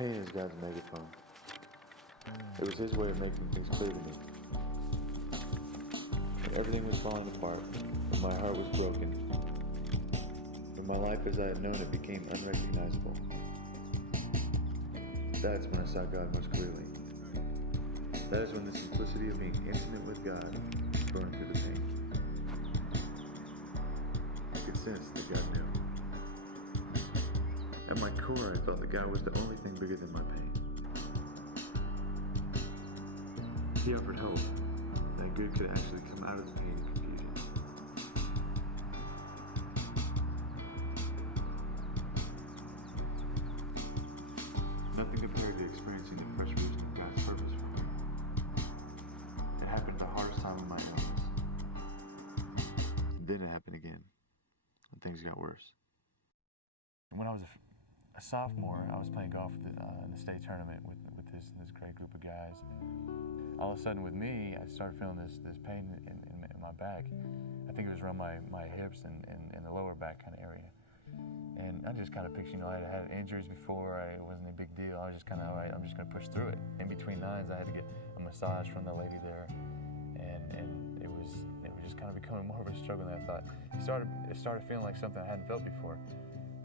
Pain is God's megaphone. It was his way of making things clear to me. When everything was falling apart, when my heart was broken, when my life as I had known it became unrecognizable, that's when I saw God most clearly. That is when the simplicity of being intimate with God burned through the pain. I could sense that God knew. At my core, I felt that God was the only thing bigger than my pain. He offered hope that good could actually come out of the pain and confusion. Nothing compared to experiencing the fresh vision of God's purpose for me. It happened at the hardest time of my illness. Then it happened again, and things got worse. When I was a sophomore, I was playing golf in the state tournament with this great group of guys. All of a sudden with me, I started feeling this pain in my back. I think it was around my hips and the lower back kind of area. And I just kind of pictured, I had injuries before, it wasn't a big deal. I was just kind of, all right, I'm just going to push through it. In between nines, I had to get a massage from the lady there. And it was just kind of becoming more of a struggle than I thought. It started feeling like something I hadn't felt before.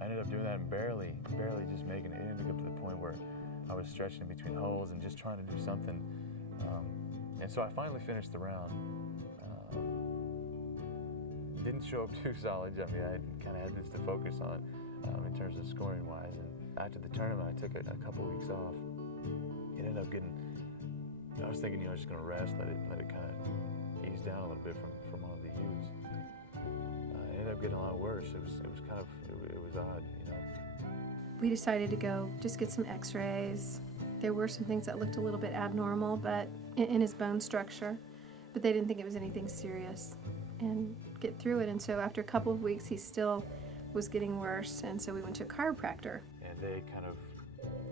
I ended up doing that and barely just making it. It ended up to the point where I was stretching in between holes and just trying to do something. And so I finally finished the round. Didn't show up too solid. I mean, I kind of had this to focus on in terms of scoring wise. And after the tournament, I took a couple weeks off. It ended up getting, I was thinking, just going to rest, let it kind of ease down a little bit from all the use. It ended up getting a lot worse. It was odd, We decided to go just get some x-rays. There were some things that looked a little bit abnormal, but in his bone structure, but they didn't think it was anything serious and get through it. And so after a couple of weeks, he still was getting worse, and so we went to a chiropractor. And they kind of,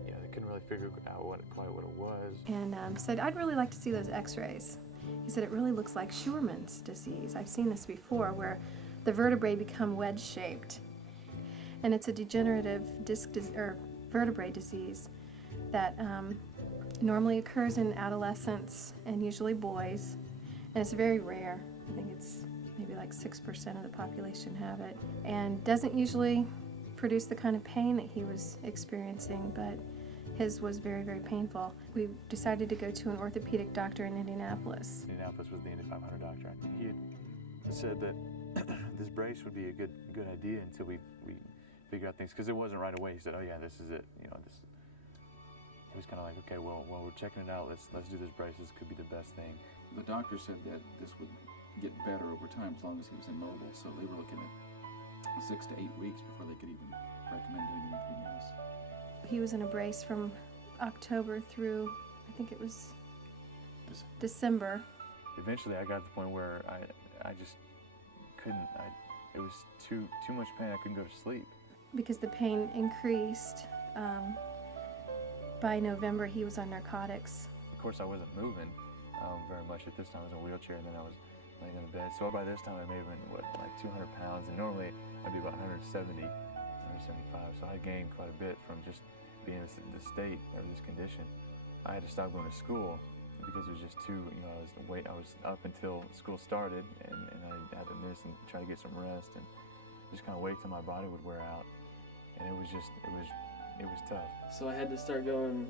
they couldn't really figure out quite what it was. And said, I'd really like to see those x-rays. He said, it really looks like Scheuermann's disease. I've seen this before, where the vertebrae become wedge-shaped. And it's a degenerative vertebrae disease that normally occurs in adolescents and usually boys, and it's very rare. I think it's maybe like 6% of the population have it, and doesn't usually produce the kind of pain that he was experiencing, but his was very, very painful. We decided to go to an orthopedic doctor in Indianapolis. Indianapolis was the Indy 500 doctor. He had said that this brace would be a good idea until we figure out things, because it wasn't right away. He said, oh yeah, this is it. He was kind of like, okay, well, we're checking it out. Let's do this brace. This could be the best thing. The doctor said that this would get better over time as long as he was immobile, so they were looking at 6 to 8 weeks before they could even recommend doing anything else. He was in a brace from October through, I think it was December. Eventually, I got to the point where I just couldn't. It was too much pain. I couldn't go to sleep. Because the pain increased. By November, he was on narcotics. Of course, I wasn't moving very much at this time. I was in a wheelchair, and then I was laying in the bed. So by this time, I may have been, like 200 pounds, and normally I'd be about 170, 175. So I gained quite a bit from just being in this state or this condition. I had to stop going to school because it was just too, I was up until school started, and I had to miss and try to get some rest and just kind of wait till my body would wear out. And it was tough. So I had to start going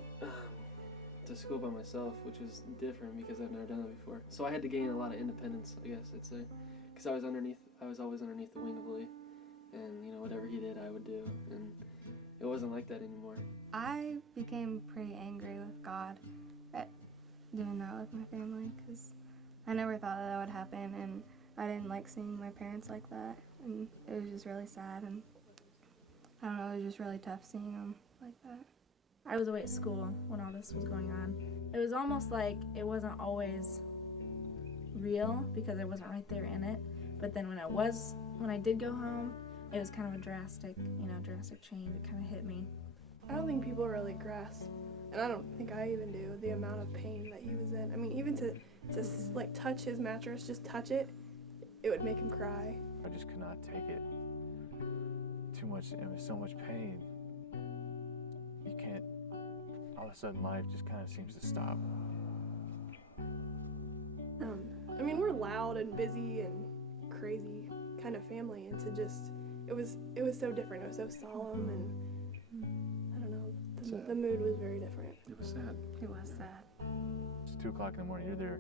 to school by myself, which was different because I've never done that before. So I had to gain a lot of independence, I guess I'd say, because I was always underneath the wing of Lee, and whatever he did, I would do, and it wasn't like that anymore. I became pretty angry with God at doing that with my family, because I never thought that would happen, and I didn't like seeing my parents like that, and it was just really sad, and I don't know, it was just really tough seeing them like that. I was away at school when all this was going on. It was almost like it wasn't always real because I wasn't right there in it. But then when I did go home, it was kind of a drastic change. It kind of hit me. I don't think people really grasp, and I don't think I even do, the amount of pain that he was in. I mean, even to like touch his mattress, just touch it, it would make him cry. I just could not take it. Too much, it was so much pain. all of a sudden life just kind of seems to stop. I mean, we're loud and busy and crazy kind of family, and it was so different. It was so solemn, and I don't know, the mood was very different. It was sad. It was sad. It's 2 o'clock in the morning. You're there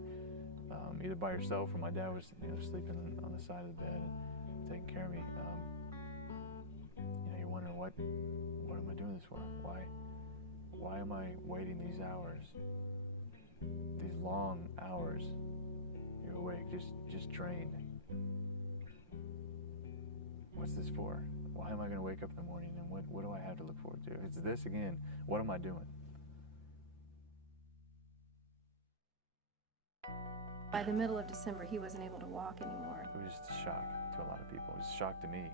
either by yourself, or my dad was sleeping on the side of the bed and taking care of me. You're wondering what am I doing this for? Why am I waiting these hours? These long hours. You're awake, just drained. What's this for? Why am I going to wake up in the morning, and what do I have to look forward to? If it's this again, what am I doing? By the middle of December, he wasn't able to walk anymore. It was just a shock to a lot of people. It was a shock to me.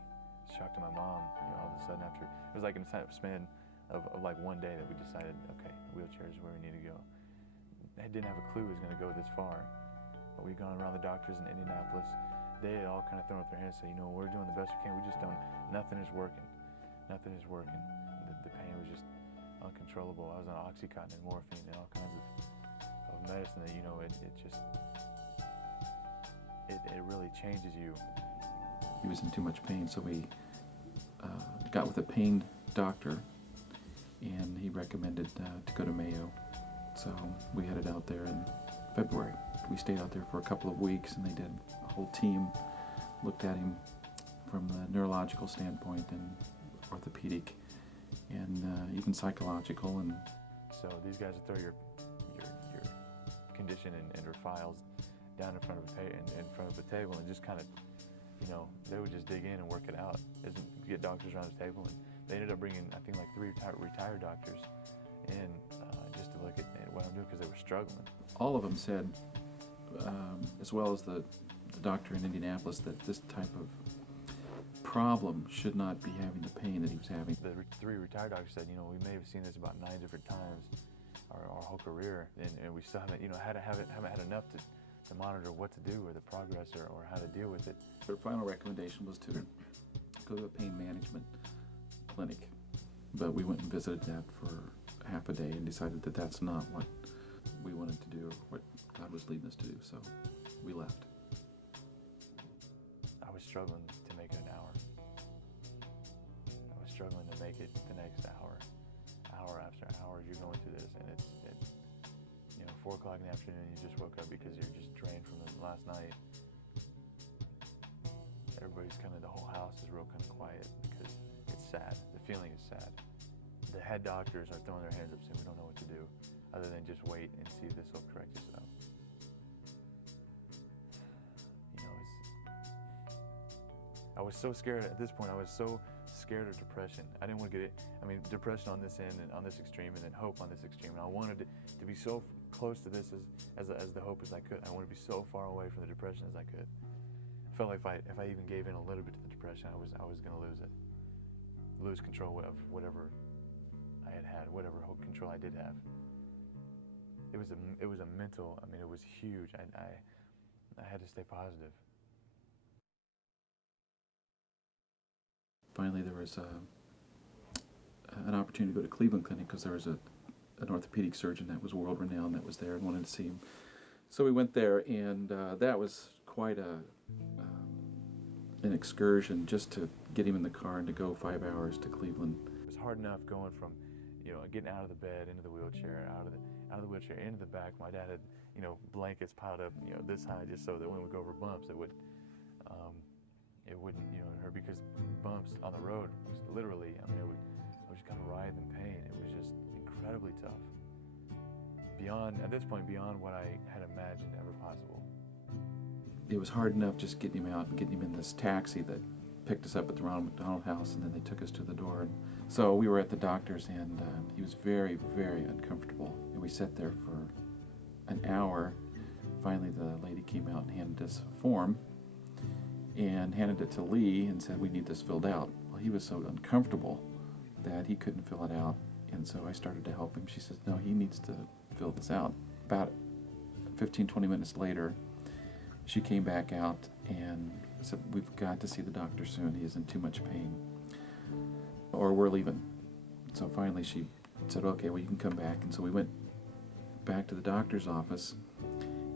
A shock to my mom. All of a sudden after, it was like in a span of like one day that we decided, okay, wheelchair is where we need to go. I didn't have a clue it was going to go this far. But we'd gone around the doctors in Indianapolis. They had all kind of thrown up their hands and said, we're doing the best we can. We just don't, nothing is working. Nothing is working. The pain was just uncontrollable. I was on Oxycontin and morphine and all kinds of medicine that, it really changes you. He was in too much pain, so we got with a pain doctor, and he recommended to go to Mayo. So we headed out there in February. We stayed out there for a couple of weeks, and they did a whole team, looked at him from the neurological standpoint and orthopedic and even psychological. And so these guys would throw your condition and your files down in front of a table and just kind of, they would just dig in and work it out. Get doctors around the table, and they ended up bringing, I think, like 3 retired doctors in just to look at what I'm doing, because they were struggling. All of them said, as well as the doctor in Indianapolis, that this type of problem should not be having the pain that he was having. The 3 retired doctors said, we may have seen this about 9 different times our whole career, and we still haven't, haven't had enough to monitor what to do or the progress or how to deal with it. Their final recommendation was to go to a pain management clinic, but we went and visited that for half a day and decided that that's not what we wanted to do, what God was leading us to do, so we left. I was struggling to make it an hour. I was struggling to make it the next hour. Hour after hour, you're going through this, and it's 4 o'clock in the afternoon, you just woke up because you're just drained from the last night. Everybody's the whole house is real quiet because it's sad. The feeling is sad. The head doctors are throwing their hands up saying, we don't know what to do other than just wait and see if this will correct itself. I was so scared at this point. I was so scared of depression. I didn't want to get it. Depression on this end and on this extreme, and then hope on this extreme. And I wanted to be so close to this as the hope as I could. I wanted to be so far away from the depression as I could. I felt like if I even gave in a little bit to the depression, I was going to lose it, lose control of whatever I had, whatever control I did have. It was a mental. It was huge. I had to stay positive. Finally, there was an opportunity to go to Cleveland Clinic because there was an orthopedic surgeon that was world-renowned that was there and wanted to see him. So we went there, and that was quite an excursion just to get him in the car and to go 5 hours to Cleveland. It was hard enough going from, getting out of the bed into the wheelchair, out of the wheelchair into the back. My dad had, blankets piled up, this high, just so that when we go over bumps, it wouldn't, hurt, because bumps on the road was literally, I was just kind of writhe in pain. It was just incredibly tough. At this point, beyond what I had imagined ever possible. It was hard enough just getting him out and getting him in this taxi that picked us up at the Ronald McDonald House, and then they took us to the door. And so we were at the doctor's, and he was very, very uncomfortable. And we sat there for an hour. Finally, the lady came out and handed us a form and handed it to Lee and said, we need this filled out. Well, he was so uncomfortable that he couldn't fill it out, and so I started to help him. She says, no, he needs to fill this out. About 15-20 minutes later, she came back out and said, we've got to see the doctor soon. He is in too much pain, or we're leaving. So finally she said, okay, well, you can come back. And so we went back to the doctor's office,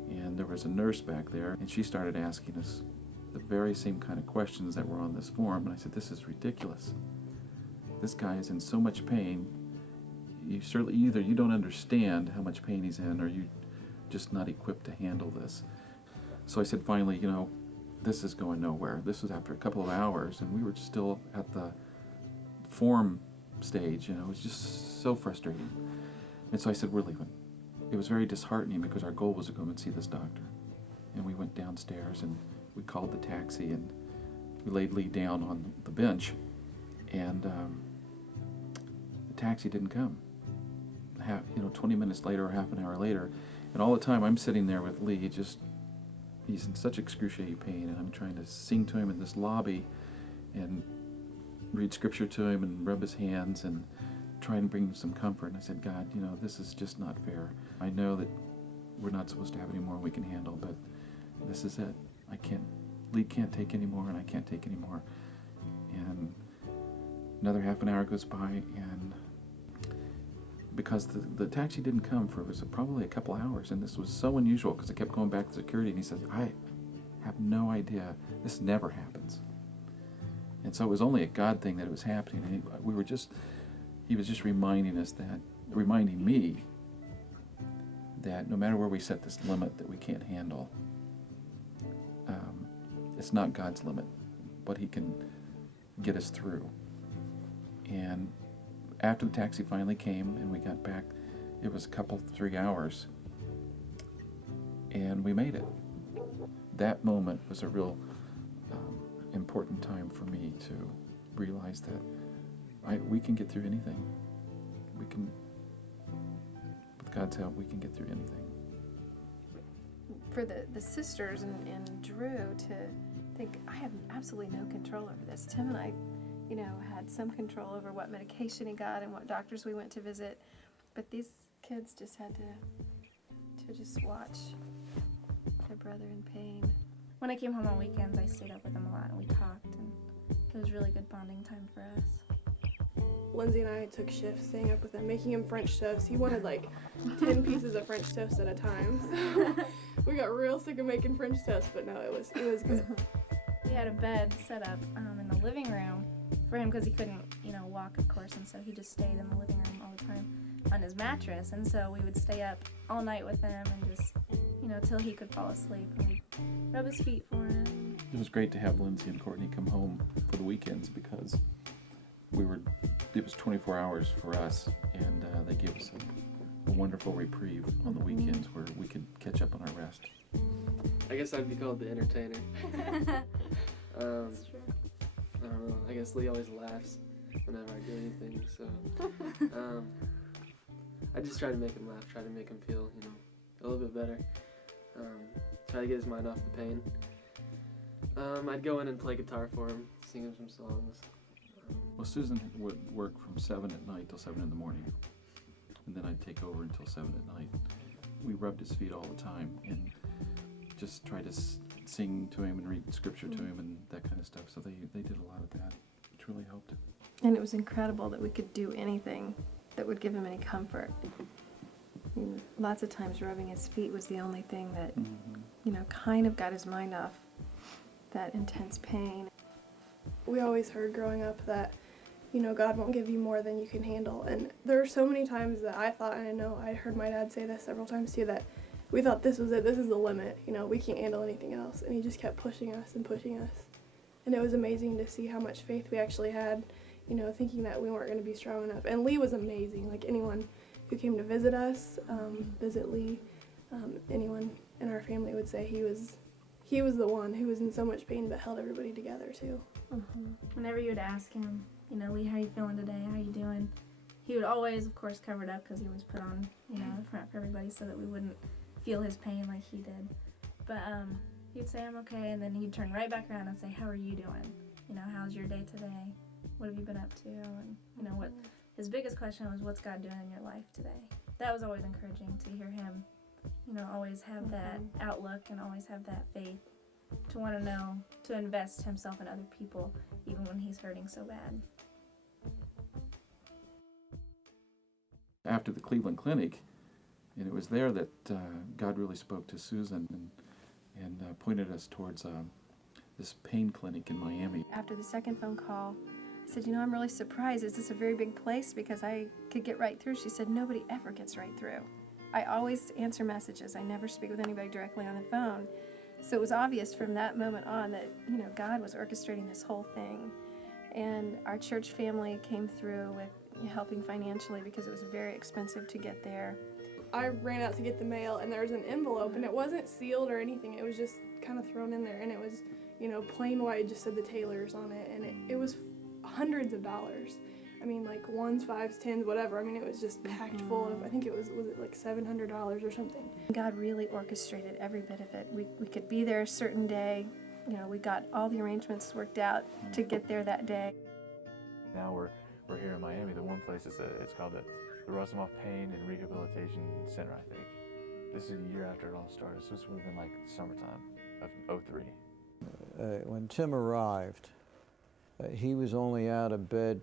and there was a nurse back there, and she started asking us the very same kind of questions that were on this form. And I said, this is ridiculous. This guy is in so much pain. You certainly, either you don't understand how much pain he's in, or you just not equipped to handle this. So I said, finally, this is going nowhere. This was after a couple of hours, and we were still at the form stage. It was just so frustrating. And so I said, we're leaving. It was very disheartening because our goal was to go and see this doctor. And we went downstairs and we called the taxi, and we laid Lee down on the bench, and the taxi didn't come. 20 minutes later or half an hour later, and all the time I'm sitting there with Lee, he's in such excruciating pain, and I'm trying to sing to him in this lobby and read scripture to him and rub his hands and try and bring him some comfort. And I said, God, this is just not fair. I know that we're not supposed to have any more we can handle, but this is it. Lee can't take any more, and I can't take any more. And another half an hour goes by, and because the taxi didn't come for probably a couple hours, and this was so unusual because I kept going back to security, and he said, I have no idea. This never happens. And so it was only a God thing that it was happening. And he was just reminding me that no matter where we set this limit that we can't handle, it's not God's limit, but he can get us through. And after the taxi finally came and we got back, it was 3 hours, and we made it. That moment was a real important time for me to realize that we can get through anything. With God's help, we can get through anything. For the sisters and Drew to think, I have absolutely no control over this. Tim and I, had some control over what medication he got and what doctors we went to visit, but these kids just had to just watch their brother in pain. When I came home on weekends, I stayed up with them a lot and we talked, and it was really good bonding time for us. Lindsay and I took shifts staying up with him, making him French toast. He wanted like 10 pieces of French toast at a time. So we got real sick of making French toast, but no, it was good. We had a bed set up in the living room for him because he couldn't, walk, of course, and so he just stayed in the living room all the time on his mattress, and so we would stay up all night with him and just, till he could fall asleep, and we'd rub his feet for him. It was great to have Lindsay and Courtney come home for the weekends because it was 24 hours for us, and they gave us a wonderful reprieve on the weekends where we could catch up on our rest. I guess I'd be called the entertainer. That's true. I don't know. I guess Lee always laughs whenever I do anything, so I just try to make him laugh, try to make him feel, a little bit better. Try to get his mind off the pain. I'd go in and play guitar for him, sing him some songs. Well, Susan would work from 7 at night till 7 in the morning, and then I'd take over until 7 at night. We rubbed his feet all the time and just tried to sing to him and read scripture to him and that kind of stuff. So they did a lot of that, which really helped. And it was incredible that we could do anything that would give him any comfort. Lots of times rubbing his feet was the only thing that, kind of got his mind off that intense pain. We always heard growing up that, God won't give you more than you can handle. And there were so many times that I thought, and I know I heard my dad say this several times too, that we thought this was it, this is the limit, we can't handle anything else. And he just kept pushing us and pushing us. And it was amazing to see how much faith we actually had, thinking that we weren't going to be strong enough. And Lee was amazing. Like anyone who came to visit us, visit Lee, anyone in our family would say he was the one who was in so much pain but held everybody together too. Whenever you would ask him, Lee, how you feeling today? How you doing? He would always, of course, cover it up because he was put on, in front for everybody so that we wouldn't feel his pain like he did. But he'd say, I'm okay, and then he'd turn right back around and say, how are you doing? How's your day today? What have you been up to? And, what his biggest question was, what's God doing in your life today? That was always encouraging to hear him, always have that outlook and always have that faith to want to know, to invest himself in other people, even when he's hurting so bad. after the Cleveland Clinic, and it was there that God really spoke to Susan and pointed us towards this pain clinic in Miami. After the second phone call, I said, I'm really surprised. Is this a very big place? Because I could get right through. She said, nobody ever gets right through. I always answer messages. I never speak with anybody directly on the phone. So it was obvious from that moment on that, God was orchestrating this whole thing. And our church family came through with helping financially because it was very expensive to get there. I ran out to get the mail, and there was an envelope, and it wasn't sealed or anything. It was just kind of thrown in there, and it was, plain white. It just said the Taylors on it, and it was hundreds of dollars. I mean, like ones, fives, tens, whatever. I mean, it was just packed full of, I think it was it like $700 or something. God really orchestrated every bit of it. We could be there a certain day. We got all the arrangements worked out to get there that day. Now we're here in Miami. The one place it's called the Rosamoff Pain and Rehabilitation Center, I think. This is a year after it all started, so this would have been like summertime of '03. When Tim arrived, he was only out of bed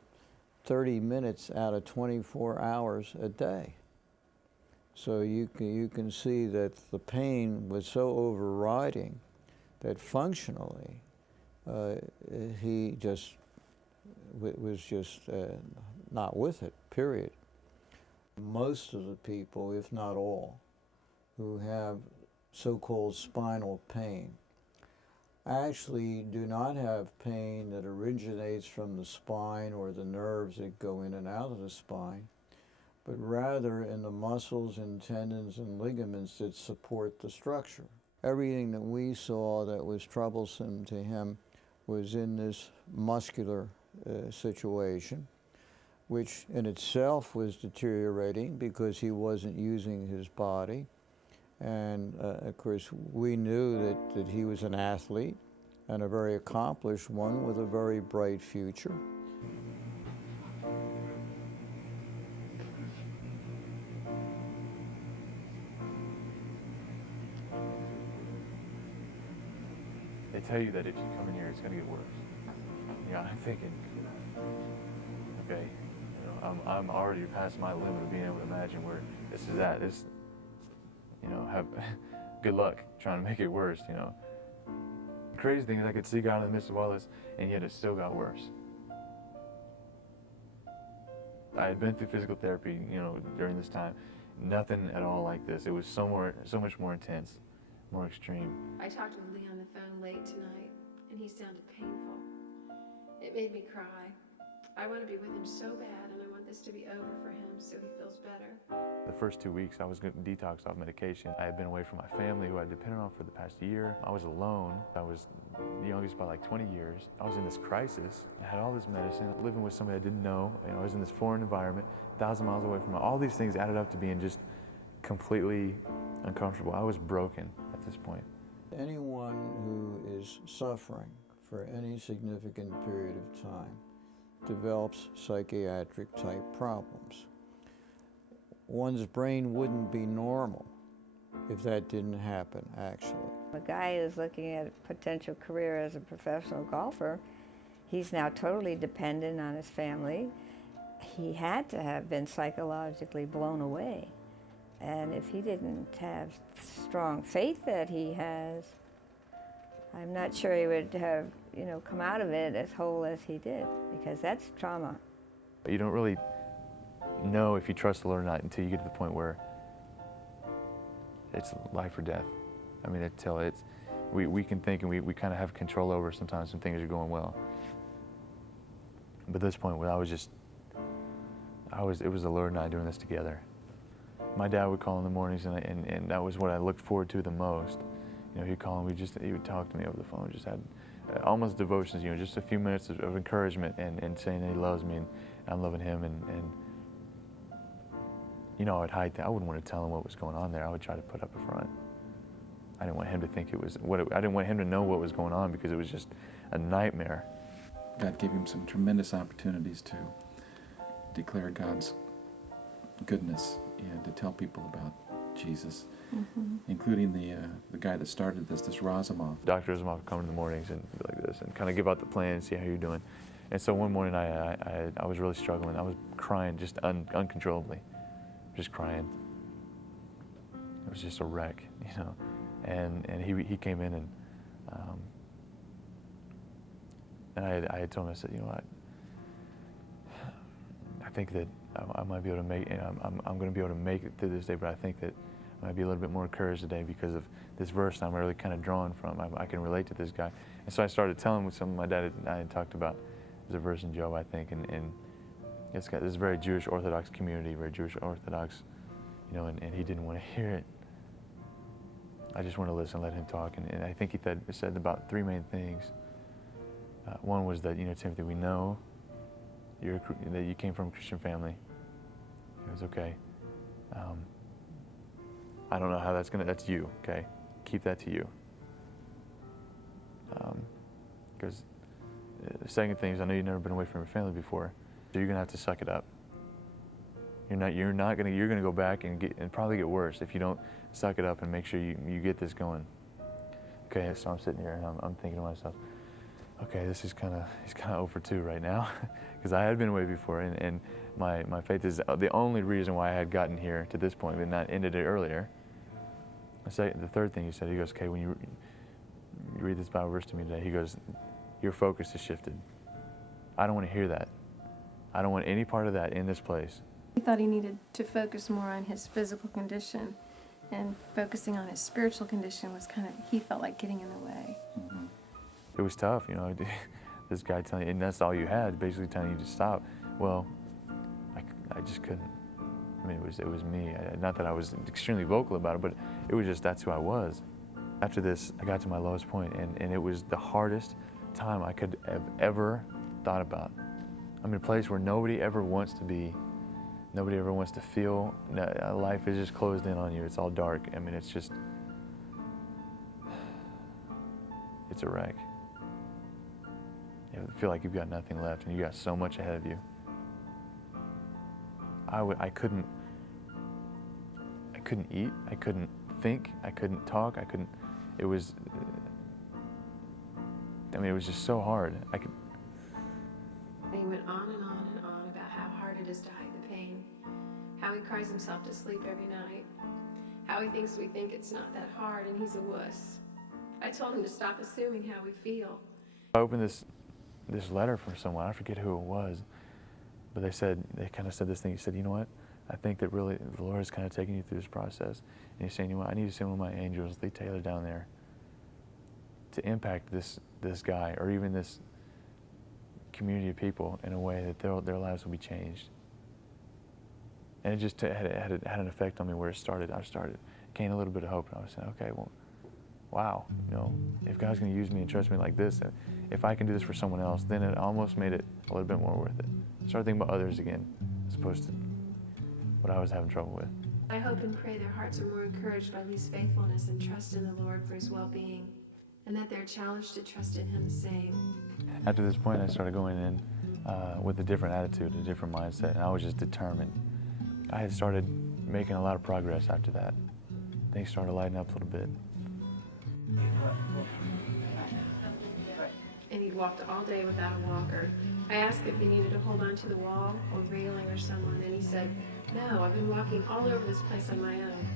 30 minutes out of 24 hours a day. So you can see that the pain was so overriding that functionally he just was just not with it, period. Most of the people, if not all, who have so-called spinal pain actually do not have pain that originates from the spine or the nerves that go in and out of the spine, but rather in the muscles and tendons and ligaments that support the structure. Everything that we saw that was troublesome to him was in this muscular situation, which in itself was deteriorating because he wasn't using his body. And of course, we knew that he was an athlete and a very accomplished one with a very bright future. They tell you that if you come in here, it's going to get worse. I'm thinking, okay, I'm already past my limit of being able to imagine where this is at. This, have good luck trying to make it worse. The crazy thing is I could see God in the midst of all this, and yet it still got worse. I had been through physical therapy, during this time. Nothing at all like this. It was so much more intense, more extreme. I talked with Lee on the phone late tonight, and he sounded painful. It made me cry. I want to be with him so bad, and I want this to be over for him so he feels better. The first 2 weeks, I was getting detoxed off medication. I had been away from my family, who I depended on for the past year. I was alone. I was the youngest by like 20 years. I was in this crisis. I had all this medicine, living with somebody I didn't know. I was in this foreign environment, 1,000 miles away from all these things added up to being just completely uncomfortable. I was broken at this point. Anyone who is suffering for any significant period of time develops psychiatric type problems. One's brain wouldn't be normal if that didn't happen, actually. A guy who's looking at a potential career as a professional golfer, he's now totally dependent on his family. He had to have been psychologically blown away. And if he didn't have strong faith that he has, I'm not sure he would have, come out of it as whole as he did, because that's trauma. You don't really know if you trust the Lord or not until you get to the point where it's life or death. I mean, we can think and we kind of have control over sometimes when things are going well. But at this point where it was the Lord and I doing this together. My dad would call in the mornings, and that was what I looked forward to the most. He'd call and he would talk to me over the phone. Just had almost devotions, just a few minutes of encouragement and saying that he loves me and I'm loving him. And I would hide that. I wouldn't want to tell him what was going on there. I would try to put up a front. I didn't want him to think I didn't want him to know what was going on, because it was just a nightmare. God gave him some tremendous opportunities to declare God's goodness and to tell people about Jesus, including the guy that started this Rosamoff. Dr. Rosamoff would come in the mornings and be like this and kind of give out the plan and see how you're doing. And so one morning I was really struggling. I was crying just uncontrollably. just crying. It was just a wreck, you know. And he came in and I had told him, I said, you know what, I think that I might be able to make, I'm going to be able to make it through this day, but I think that I might be a little bit more encouraged today because of this verse I'm really kind of drawn from. I can relate to this guy. And so I started telling him something my dad and I had talked about. There's a verse in Job, I think, and it's got this very Jewish Orthodox community, very Jewish Orthodox, you know, and he didn't want to hear it. I just wanted to listen, let him talk, and I think he said about three main things. One was that, you know, Timothy, we know that you came from a Christian family. It was okay. I don't know how that's you, okay? Keep that to you. Because the second thing is, I know you've never been away from your family before, so you're gonna have to suck it up. You're gonna go back and probably get worse if you don't suck it up and make sure you get this going. Okay, so I'm sitting here and I'm thinking to myself, okay, he's kind of 0 for 2 right now, because I had been away before, and my faith is the only reason why I had gotten here to this point, but not ended it earlier. The third thing he said, he goes, okay, when you read this Bible verse to me today, he goes, your focus has shifted. I don't want to hear that. I don't want any part of that in this place. He thought he needed to focus more on his physical condition, and focusing on his spiritual condition was kind of, he felt like getting in the way. Mm-hmm. It was tough, you know, this guy telling you, and that's all you had, basically telling you to stop. Well, I just couldn't. I mean, it was me. Not that I was extremely vocal about it, but it was just, that's who I was. After this, I got to my lowest point, and it was the hardest time I could have ever thought about. I'm in a place where nobody ever wants to be. Nobody ever wants to feel. Life is just closed in on you. It's all dark. I mean, it's a wreck. You feel like you've got nothing left, and you got so much ahead of you. I couldn't eat. I couldn't think. I couldn't talk. It was just so hard. He went on and on and on about how hard it is to hide the pain, how he cries himself to sleep every night, how he thinks we think it's not that hard and he's a wuss. I told him to stop assuming how we feel. I opened this letter from someone. I forget who it was, but they kind of said this thing. He said, you know what? I think that really the Lord is kind of taking you through this process, and He's saying, you know what? I need to send one of my angels, Lee Taylor, down there to impact this guy or even this community of people in a way that their lives will be changed. And it just had an effect on me where it started. I started gained a little bit of hope, and I was saying, okay, well, wow, you know, if God's going to use me and trust me like this, and if I can do this for someone else, then it almost made it a little bit more worth it. I started thinking about others again, as opposed to what I was having trouble with. I hope and pray their hearts are more encouraged by Lee's faithfulness and trust in the Lord for his well-being, and that they're challenged to trust in him the same. After this point, I started going in with a different attitude, a different mindset, and I was just determined. I had started making a lot of progress after that. Things started lighting up a little bit. And he walked all day without a walker. I asked if he needed to hold on to the wall or railing or someone, and he said, no, I've been walking all over this place on my own.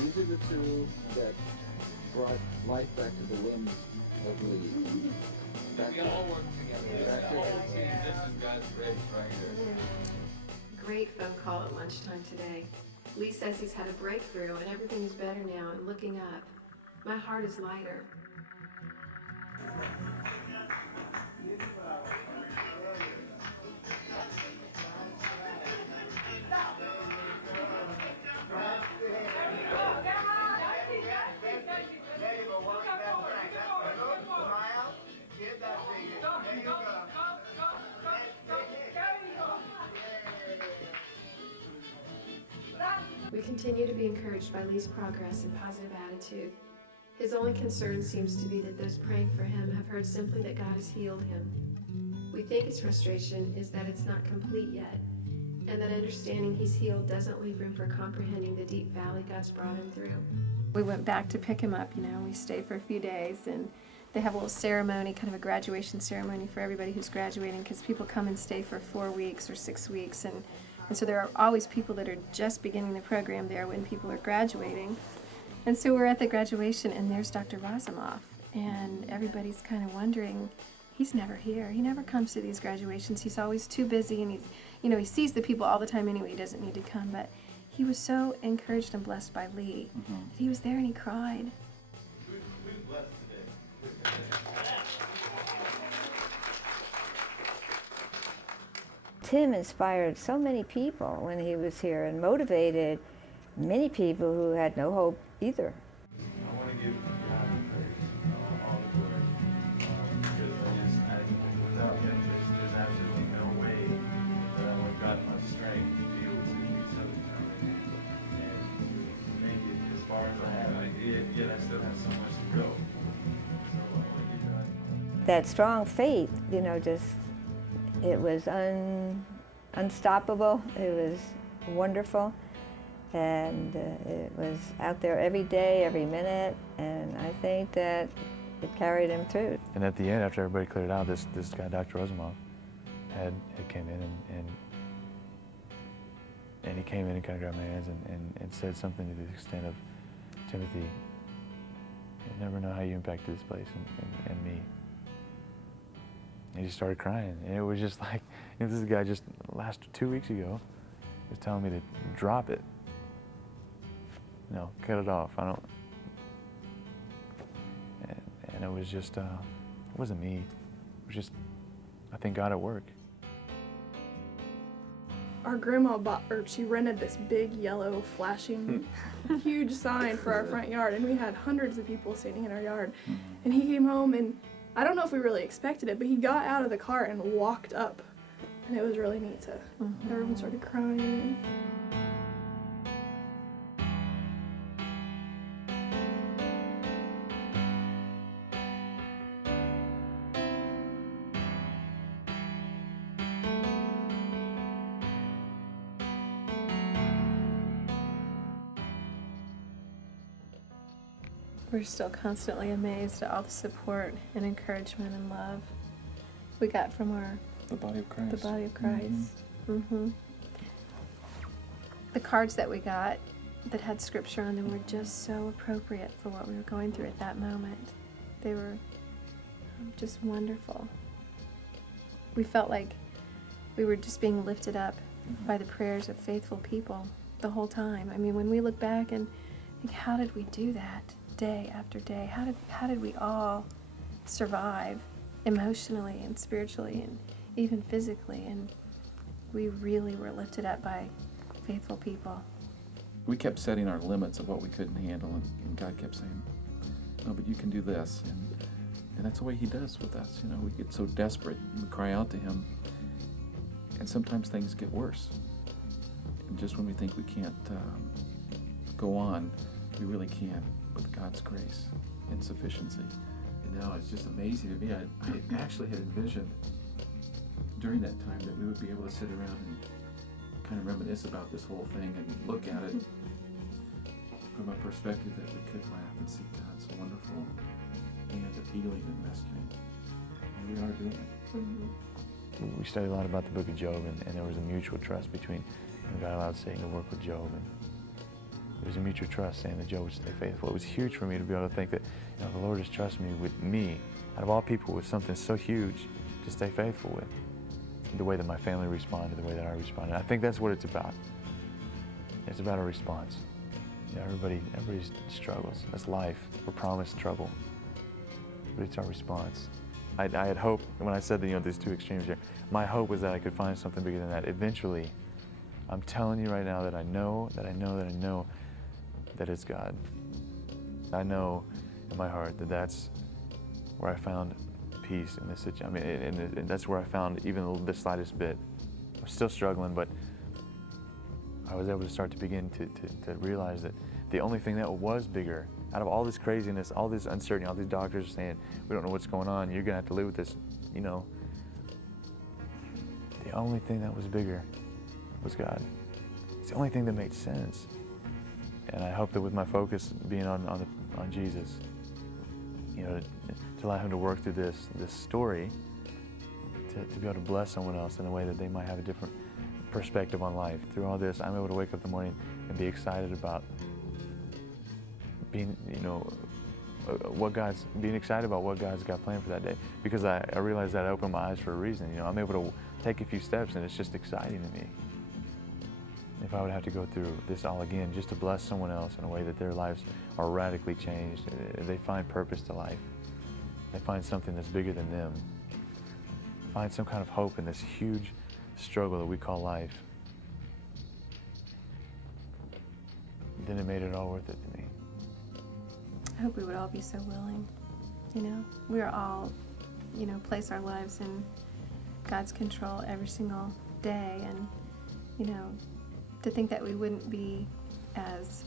These are the two that brought life back to the limbs of Lee. We all work together. This is God's grace right here. Great phone call at lunchtime today. Lee says he's had a breakthrough and everything is better now and looking up. My heart is lighter. We continue to be encouraged by Lee's progress and positive attitude. His only concern seems to be that those praying for him have heard simply that God has healed him. We think his frustration is that it's not complete yet, and that understanding he's healed doesn't leave room for comprehending the deep valley God's brought him through. We went back to pick him up, we stayed for a few days, and they have a little ceremony, kind of a graduation ceremony for everybody who's graduating, because people come and stay for 4 weeks or 6 weeks, and so there are always people that are just beginning the program there when people are graduating. And so we're at the graduation, and there's Dr. Razumov, and everybody's kind of wondering, he's never here. He never comes to these graduations. He's always too busy, and he sees the people all the time anyway. He doesn't need to come, but he was so encouraged and blessed by Lee. He was there and he cried. Tim inspired so many people when he was here and motivated many people who had no hope either. I want to give God the praise, all the glory, because without Him, there's absolutely no way that I would have gotten my strength to be able to be so determined and make it as far as I have. Yet I still have so much to go. So I want to give God. That strong faith, it was unstoppable. It was wonderful. And it was out there every day, every minute, and I think that it carried him through. And at the end, after everybody cleared out, this guy, Dr. Razumov, had came in and he came in and kind of grabbed my hands and said something to the extent of, Timothy, you never know how you impacted this place and me. And he just started crying, and it was just like, this guy just last 2 weeks ago was telling me to drop it. Cut it off. I don't. And it was just, it wasn't me. It was just, I think, God at work. Our grandma she rented this big yellow flashing huge sign for our front yard, and we had hundreds of people standing in our yard. And he came home, and I don't know if we really expected it, but he got out of the car and walked up, and it was really neat to, everyone started crying. We're still constantly amazed at all the support and encouragement and love we got from The body of Christ. the body of Christ. The cards that we got that had scripture on them were just so appropriate for what we were going through at that moment. They were just wonderful. We felt like we were just being lifted up by the prayers of faithful people the whole time. I mean, when we look back and think, how did we do that day after day? How did we all survive emotionally and spiritually and even physically? And we really were lifted up by faithful people. We kept setting our limits of what we couldn't handle, and God kept saying, no, but you can do this. And that's the way He does with us. We get so desperate, we cry out to Him, and sometimes things get worse. And just when we think we can't go on, we really can, with God's grace and sufficiency. And now it's just amazing to me. I actually had envisioned during that time that we would be able to sit around and kind of reminisce about this whole thing and look at it from a perspective that we could laugh and see God's wonderful and appealing and rescuing. And we are doing it. We studied a lot about the book of Job, and there was a mutual trust between God allowed Satan to work with Job, and there was a mutual trust saying that Job would stay faithful. It was huge for me to be able to think that the Lord has trusted me with me, out of all people, with something so huge to stay faithful with. The way that my family responded, the way that I responded. I think that's what it's about. It's about a response. Everybody struggles. That's life. We're promised trouble, but it's our response. I had hope when I said that, these two extremes here. My hope was that I could find something bigger than that. Eventually, I'm telling you right now that I know that it's God. I know in my heart that that's where I found peace in this situation. And that's where I found even the slightest bit. I'm still struggling, but I was able to start to begin to realize that the only thing that was bigger, out of all this craziness, all this uncertainty, all these doctors are saying, we don't know what's going on, you're gonna have to live with this, you know. The only thing that was bigger was God. It's the only thing that made sense. And I hope that with my focus being on Jesus, you know, to allow him to work through this story, to be able to bless someone else in a way that they might have a different perspective on life. Through all this, I'm able to wake up in the morning and be excited about being, you know, being excited about what God's got planned for that day. Because I realize that I opened my eyes for a reason. You know, I'm able to take a few steps, and it's just exciting to me. If I would have to go through this all again just to bless someone else in a way that their lives are radically changed, they find purpose to life, they find something that's bigger than them, find some kind of hope in this huge struggle that we call life, then it made it all worth it to me. I hope we would all be so willing, you know. We're all, you know, place our lives in God's control every single day, and, you know, to think that we wouldn't be as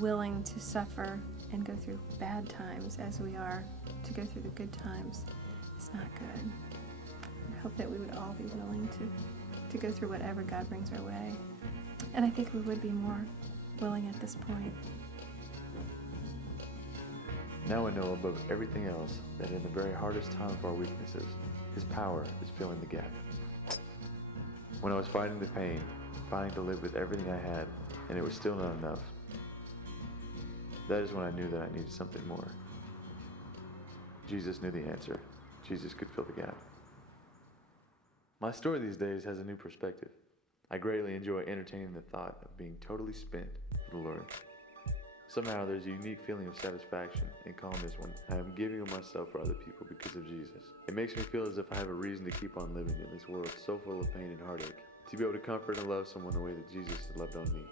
willing to suffer and go through bad times as we are to go through the good times is not good. I hope that we would all be willing to go through whatever God brings our way. And I think we would be more willing at this point. Now I know above everything else that in the very hardest time of our weaknesses, his power is filling the gap. When I was fighting the pain, fighting to live with everything I had, and it was still not enough, that is when I knew that I needed something more. Jesus knew the answer. Jesus could fill the gap. My story these days has a new perspective. I greatly enjoy entertaining the thought of being totally spent for the Lord. Somehow there's a unique feeling of satisfaction and calmness when I am giving of myself for other people because of Jesus. It makes me feel as if I have a reason to keep on living in this world so full of pain and heartache, to be able to comfort and love someone the way that Jesus has loved on me.